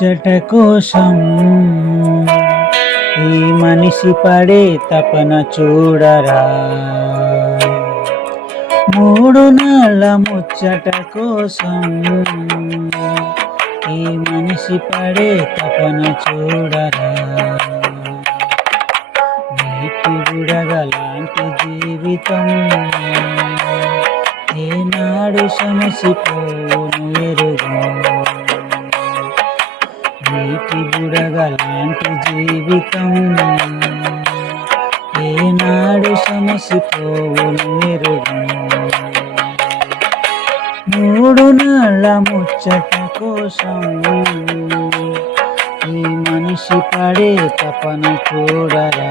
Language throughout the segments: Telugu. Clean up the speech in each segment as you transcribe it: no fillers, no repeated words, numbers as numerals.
ముచ్చట కోసం ఈ మనిషి పడే తపన చూడరా. 3 నాళ్ళ ముచ్చట కోసం ఈ మనిషి పడే తపన చూడరా. నీటి బుడగలాంటి జీవితం ఏనాడు సమసిపోను ఎరుగు. నీటి బుడగలాంటి జీవితం ఏనాడు సమసిపోను ఎరుగు. 3 నాళ్ళ ముచ్చట కోసం ఈ మనిషి పడే తపన చూడరా.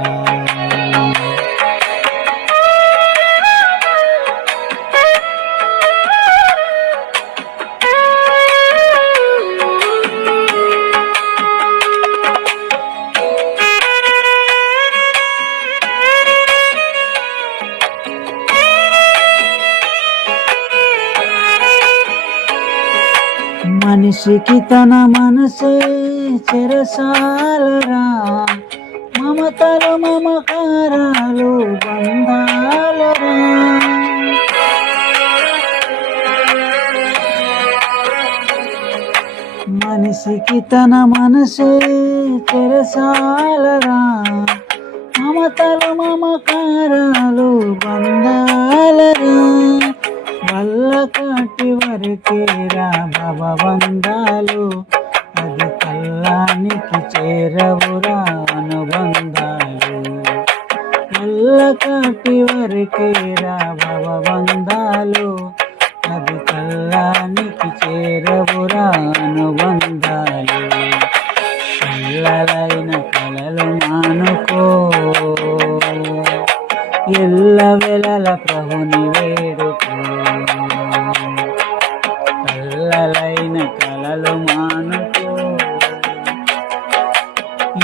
మనిషికి తన మనసే చెరసాలరా. మమతలు మమకారాలు బంధాలరా. మనిషికి తన మనసే చెరసాలరా. మమతలు మమకారాలు బంధాలరా. వల్ల కాటి వరకేరా భవబంధాలు, అది కల్లానికి చేరవురా అనుబంధాలు. వల్ల కాటి వరకేరా భవబంధాలు, అది కల్లానికి చేరవురా అనుబంధాలు. పిల్లలైన కలలు మానుకో, ఎల్ల వెలల ప్రభుని వేడుకో. పిల్లలైన కలలు మానుకో,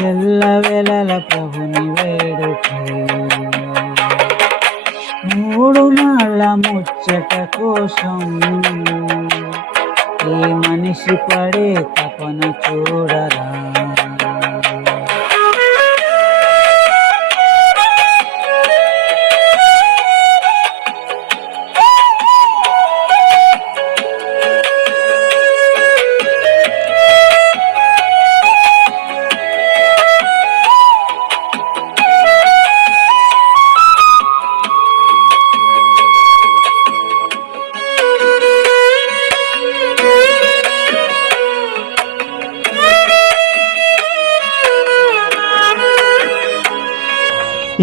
ఎల్ల వెలల ప్రభుని వేడుకో. 3 నాళ్ళ ముచ్చట కోసం ఈ మనిషి పడే తపన చూడరా.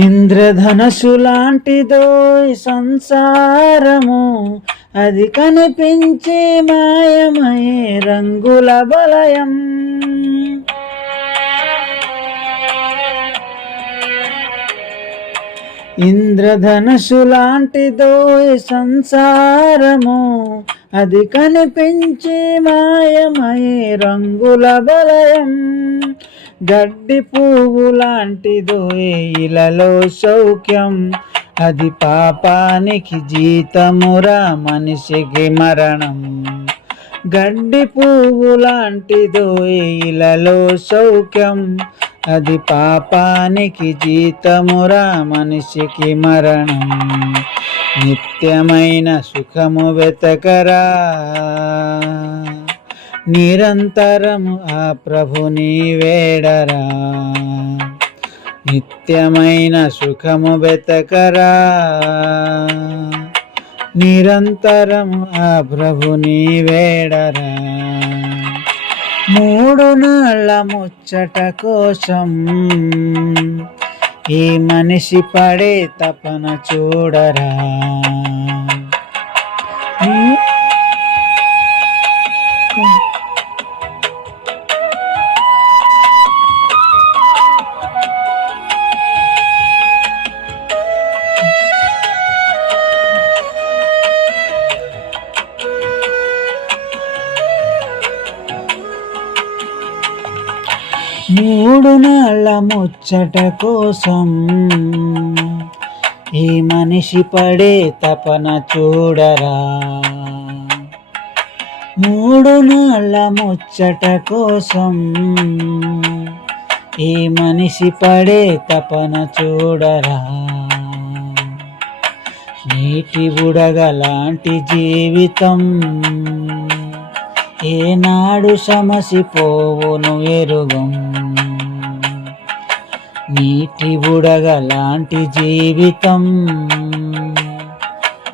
ఇంద్రధనస్సు లాంటిదో సంసారము, అది కనిపించే మాయమయే రంగుల బలయం. ఇంద్రధనస్సు లాంటిదో సంసారము, అది కనిపించే మాయమయే రంగుల బలయం. గడ్డి పువ్వు లాంటిదో ఇలలో సౌఖ్యం, అది పాపానికి జీతమురా మనిషికి మరణం. గడ్డి పువ్వు లాంటిదో ఇలలో సౌఖ్యం, అది పాపానికి జీతమురా మనిషికి మరణం. నిత్యమైన సుఖము వెతకరా, నిరంతరము ఆ ప్రభుని వేడరా. నిత్యమైన సుఖము వెతకరా, నిరంతరము ఆ ప్రభుని వేడరా. 3 నాళ్ళ ముచ్చట కోసం ఈ మనిషి పడే తపన చూడరా. 3 నాళ్ళ ముచ్చట కోసం ఈ మనిషి పడే తపన చూడరా. మూడు నాళ్ళ ముచ్చట కోసం ఈ మనిషి పడే తపన చూడరా. నీటి బుడగలాంటి జీవితం ఏనాడు సమసిపోవును ఎరుగం. నీటి బుడగలాంటి జీవితం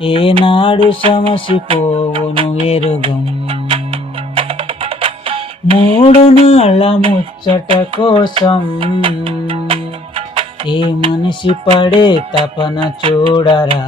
ఏనాడు సమసిపోవును ఎరుగం. మూడు నాళ్ళ ముచ్చట కోసం ఈ మనిషి పడే తపన చూడరా.